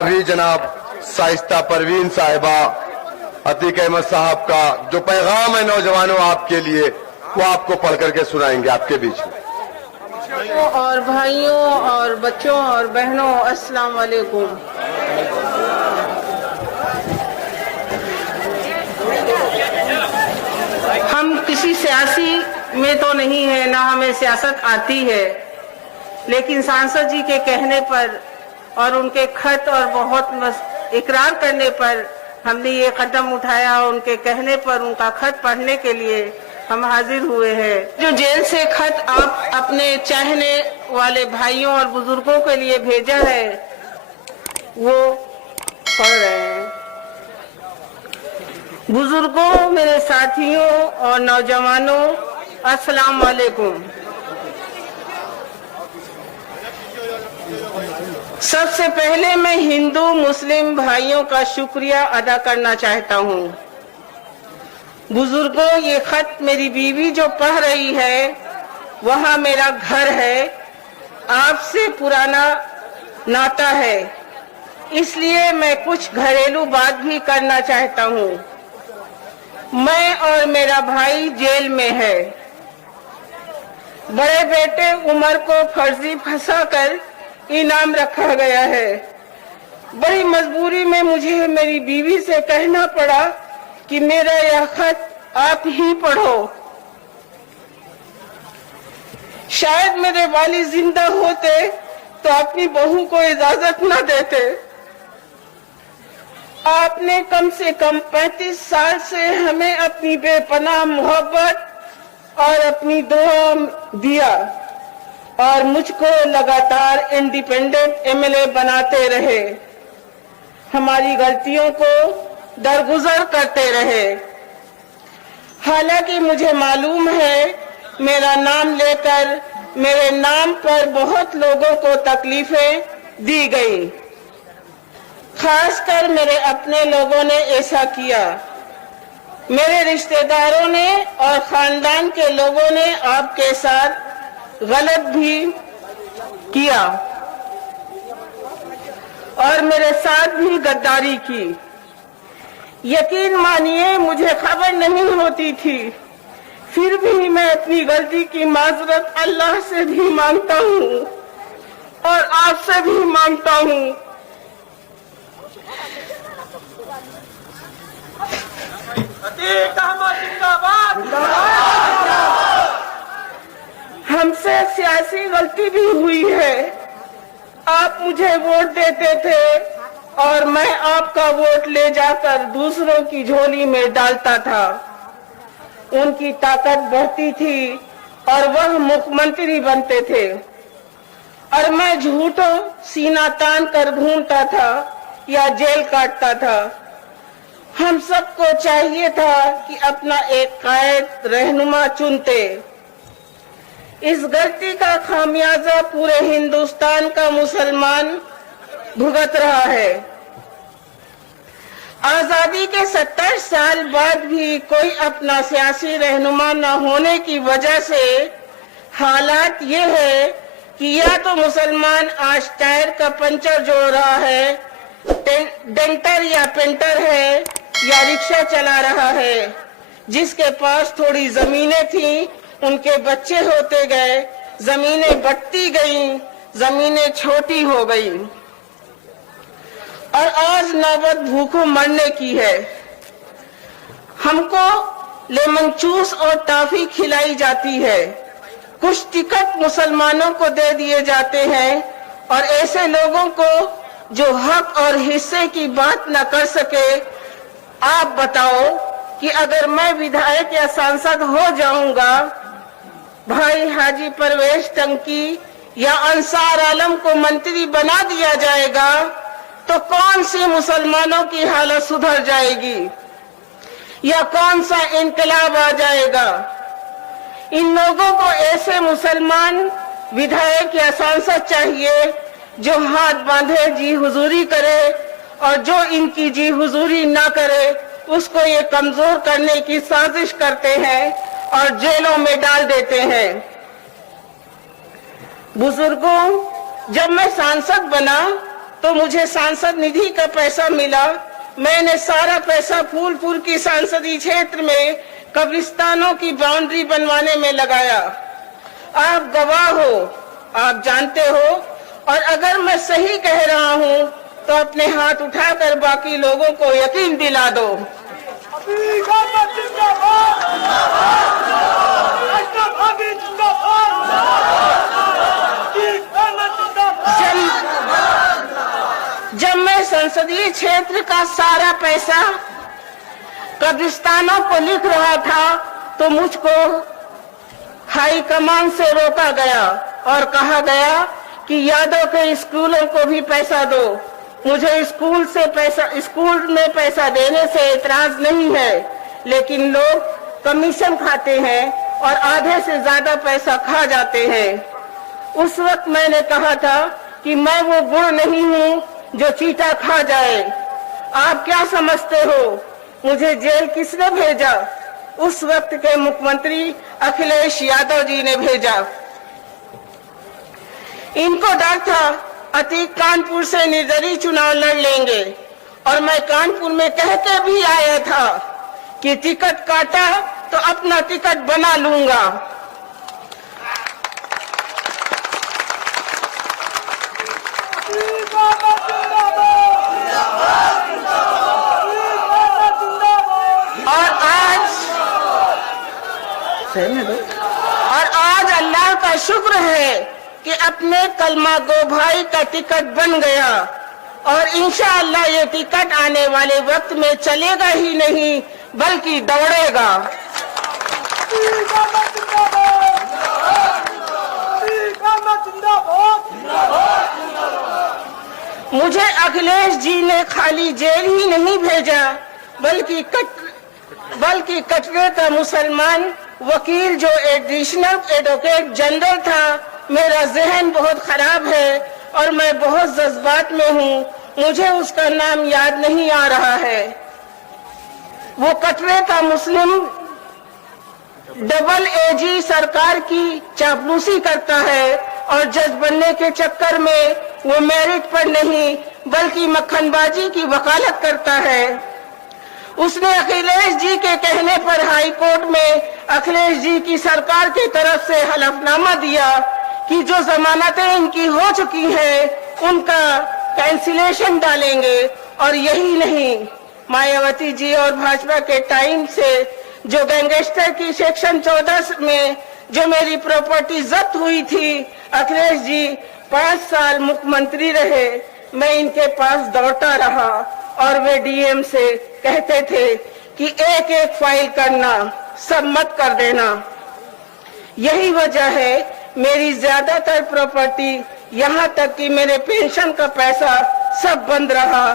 भी जनाब शाइस्ता परवीन साहिबा अतीक अहमद साहब का जो पैगाम है नौजवानों आपके लिए, वो आपको पढ़ करके सुनाएंगे आपके बीच में। और भाइयों और बच्चों और बहनों, अस्सलाम वालेकुम। हम किसी सियासी में तो नहीं है, ना हमें सियासत आती है, लेकिन सांसद जी के कहने पर और उनके खत और बहुत इकरार करने पर हमने ये कदम उठाया। उनके कहने पर उनका खत पढ़ने के लिए हम हाजिर हुए हैं। जो जेल से खत आप अपने चाहने वाले भाइयों और बुजुर्गों के लिए भेजा है, वो पढ़ रहे हैं। बुजुर्गों, मेरे साथियों और नौजवानों, अस्सलाम वालेकुम। सबसे पहले मैं हिंदू मुस्लिम भाइयों का शुक्रिया अदा करना चाहता हूँ। बुजुर्गों, ये खत मेरी बीवी जो पढ़ रही है, वहाँ मेरा घर है, आपसे पुराना नाता है, इसलिए मैं कुछ घरेलू बात भी करना चाहता हूँ। मैं और मेरा भाई जेल में है। बड़े बेटे उमर को फर्जी फंसाकर इनाम रखा गया है। बड़ी मजबूरी में मुझे मेरी बीवी से कहना पड़ा कि मेरा यह खत आप ही पढ़ो। शायद मेरे वालिद जिंदा होते तो अपनी बहू को इजाजत न देते। आपने कम से कम 35 साल से हमें अपनी बेपनाह मोहब्बत और अपनी दुआ दिया और मुझको लगातार इंडिपेंडेंट एमएलए बनाते रहे, हमारी गलतियों को दरगुजर करते रहे। हालांकि मुझे मालूम है मेरा नाम लेकर मेरे नाम पर बहुत लोगों को तकलीफें दी गई, खासकर मेरे अपने लोगों ने ऐसा किया। मेरे रिश्तेदारों ने और खानदान के लोगों ने आपके साथ गलत भी किया और मेरे साथ भी गद्दारी की। यकीन मानिए, मुझे खबर नहीं होती थी, फिर भी मैं अपनी गलती की माजरत अल्लाह से भी मांगता हूँ और आपसे भी मांगता हूँ। हमसे सियासी गलती भी हुई है। आप मुझे वोट देते थे और मैं आपका वोट ले जाकर दूसरों की झोली में डालता था। उनकी ताकत बढ़ती थी और वह मुख्यमंत्री बनते थे और मैं झूठों सीना तान कर घूमता था या जेल काटता था। हम सबको चाहिए था कि अपना एक कायद रहनुमा चुनते। इस गलती का खामियाजा पूरे हिंदुस्तान का मुसलमान भुगत रहा है। आजादी के 70 साल बाद भी कोई अपना सियासी रहनुमा न होने की वजह से हालात ये है कि या तो मुसलमान आज टायर का पंचर जोड़ रहा है, डेंटर या पेंटर है, या रिक्शा चला रहा है। जिसके पास थोड़ी जमीनें थी, उनके बच्चे होते गए, जमीनें बढ़ती गईं, जमीनें छोटी हो गईं और आज नौबत भूखों मरने की है। हमको लेमन जूस और टॉफी खिलाई जाती है, कुछ टिकट मुसलमानों को दे दिए जाते हैं और ऐसे लोगों को जो हक और हिस्से की बात न कर सके। आप बताओ कि अगर मैं विधायक या सांसद हो जाऊंगा, भाई हाजी परवेश टंकी या अंसार आलम को मंत्री बना दिया जाएगा, तो कौन सी मुसलमानों की हालत सुधर जाएगी या कौन सा इनकलाब आ जाएगा। इन लोगों को ऐसे मुसलमान विधायक या सांसद चाहिए जो हाथ बांधे जी हुजूरी करे और जो इनकी जी हुजूरी ना करे उसको ये कमजोर करने की साजिश करते हैं और जेलों में डाल देते हैं। बुजुर्गों, जब मैं सांसद बना तो मुझे सांसद निधि का पैसा मिला। मैंने सारा पैसा फूलपुर की संसदीय क्षेत्र में कब्रिस्तानों की बाउंड्री बनवाने में लगाया। आप गवाह हो, आप जानते हो, और अगर मैं सही कह रहा हूं तो अपने हाथ उठाकर बाकी लोगों को यकीन दिला दो। जब मैं संसदीय क्षेत्र का सारा पैसा कब्रिस्तानों को लिख रहा था तो मुझको हाई कमान से रोका गया और कहा गया कि यादव के स्कूलों को भी पैसा दो। मुझे स्कूल में पैसा देने से एतराज नहीं है, लेकिन लोग कमीशन खाते हैं और आधे से ज्यादा पैसा खा जाते हैं। उस वक्त मैंने कहा था कि मैं वो गुण नहीं हूँ जो चीटा खा जाए। आप क्या समझते हो मुझे जेल किसने भेजा? उस वक्त के मुख्यमंत्री अखिलेश यादव जी ने भेजा। इनको डर था अतीक कानपुर से निर्दलीय चुनाव लड़ लेंगे, और मैं कानपुर में कह के भी आया था कि टिकट काटा तो अपना टिकट बना लूंगा। और आज अल्लाह का शुक्र है कि अपने कलमा गो भाई का टिकट बन गया, और इंशाअल्लाह ये टिकट आने वाले वक्त में चलेगा ही नहीं बल्कि दौड़ेगा। मुझे अखिलेश जी ने खाली जेल ही नहीं भेजा बल्कि कटरे का मुसलमान वकील जो एडिशनल एडवोकेट जनरल था। मेरा जहन बहुत खराब है और मैं बहुत जज्बात में हूँ, मुझे उसका नाम याद नहीं आ रहा है। वो कटरे का मुस्लिम डबल एजी सरकार की चापलूसी करता है और जज बनने के चक्कर में वो मेरिट पर नहीं बल्कि मक्खनबाजी की वकालत करता है। उसने अखिलेश जी के कहने पर हाई कोर्ट में अखिलेश जी की सरकार की तरफ से हलफनामा दिया कि जो जमानतें इनकी हो चुकी हैं उनका कैंसिलेशन डालेंगे। और यही नहीं, मायावती जी और भाजपा के टाइम से जो गैंगस्टर की सेक्शन 14 में जो मेरी प्रॉपर्टी जब्त हुई थी, अखिलेश जी 5 साल मुख्यमंत्री रहे, मैं इनके पास दौड़ता रहा और वे डीएम से कहते थे कि एक एक फाइल करना, सब मत कर देना। यही वजह है मेरी ज्यादातर प्रॉपर्टी, यहाँ तक कि मेरे पेंशन का पैसा सब बंद रहा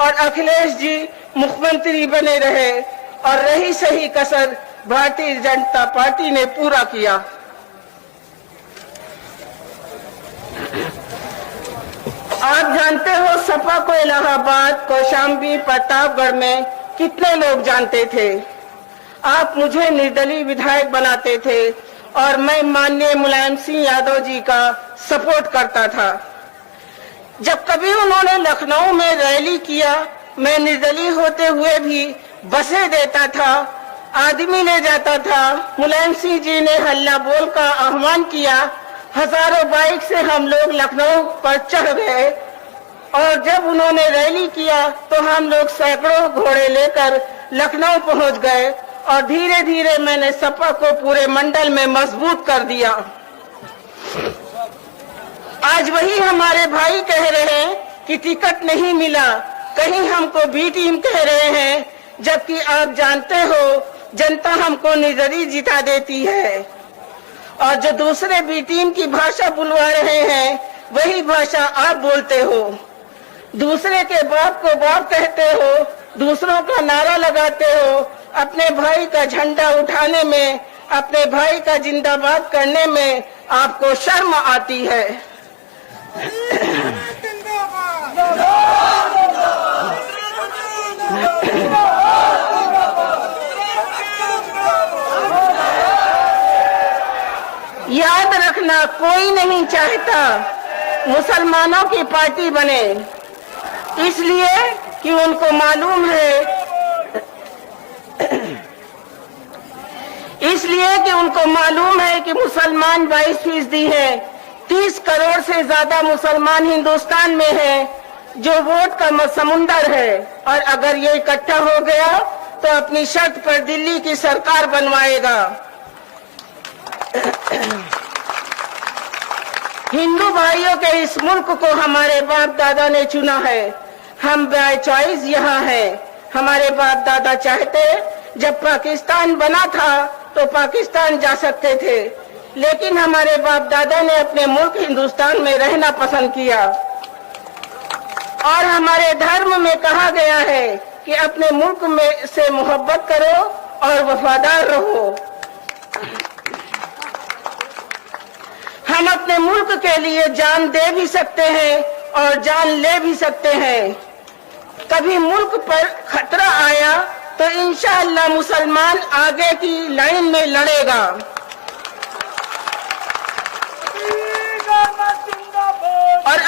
और अखिलेश जी मुख्यमंत्री बने रहे, और रही सही कसर भारतीय जनता पार्टी ने पूरा किया। आप जानते हो सपा को इलाहाबाद, कौशाम्बी, प्रतापगढ़ में कितने लोग जानते थे। आप मुझे निर्दलीय विधायक बनाते थे और मैं माननीय मुलायम सिंह यादव जी का सपोर्ट करता था। जब कभी उन्होंने लखनऊ में रैली किया, मैं निर्दलीय होते हुए भी बसें देता था, आदमी ले जाता था। मुलायम सिंह जी ने हल्ला बोल का आह्वान किया, हजारों बाइक से हम लोग लखनऊ पर चढ़ गए, और जब उन्होंने रैली किया तो हम लोग सैकड़ों घोड़े लेकर लखनऊ पहुंच गए, और धीरे धीरे मैंने सपा को पूरे मंडल में मजबूत कर दिया। आज वही हमारे भाई कह रहे हैं कि टिकट नहीं मिला, कहीं हमको बी टीम कह रहे हैं, जबकि आप जानते हो जनता हमको निर्दलीय जिता देती है। और जो दूसरे बी टीम की भाषा बुलवा रहे हैं वही भाषा आप बोलते हो। दूसरे के बाप को बाप कहते हो, दूसरों का नारा लगाते हो, अपने भाई का झंडा उठाने में, अपने भाई का जिंदाबाद करने में आपको शर्म आती है। याद रखना, कोई नहीं चाहता मुसलमानों की पार्टी बने, इसलिए कि उनको मालूम है कि मुसलमान 22% है। 30 करोड़ से ज्यादा मुसलमान हिंदुस्तान में है, जो वोट का समुंदर है। और अगर ये इकट्ठा हो गया तो अपनी शर्त पर दिल्ली की सरकार बनवाएगा। हिंदू भाइयों के इस मुल्क को हमारे बाप दादा ने चुना है। हम बाय चॉइस यहाँ हैं। हमारे बाप दादा चाहते जब पाकिस्तान बना था तो पाकिस्तान जा सकते थे, लेकिन हमारे बाप दादा ने अपने मुल्क हिंदुस्तान में रहना पसंद किया। और हमारे धर्म में कहा गया है कि अपने मुल्क में से मोहब्बत करो और वफादार रहो। हम अपने मुल्क के लिए जान दे भी सकते हैं और जान ले भी सकते हैं। कभी मुल्क पर खतरा आया तो इंशाअल्लाह मुसलमान आगे की लाइन में लड़ेगा। और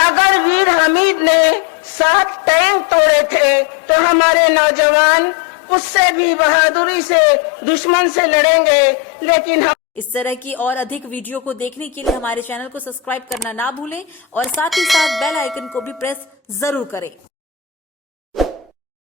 अगर वीर हमीद ने 7 टैंक तोड़े थे तो हमारे नौजवान उससे भी बहादुरी से दुश्मन से लड़ेंगे। लेकिन हम इस तरह की और अधिक वीडियो को देखने के लिए हमारे चैनल को सब्सक्राइब करना ना भूलें और साथ ही साथ बेल आइकन को भी प्रेस जरूर करें।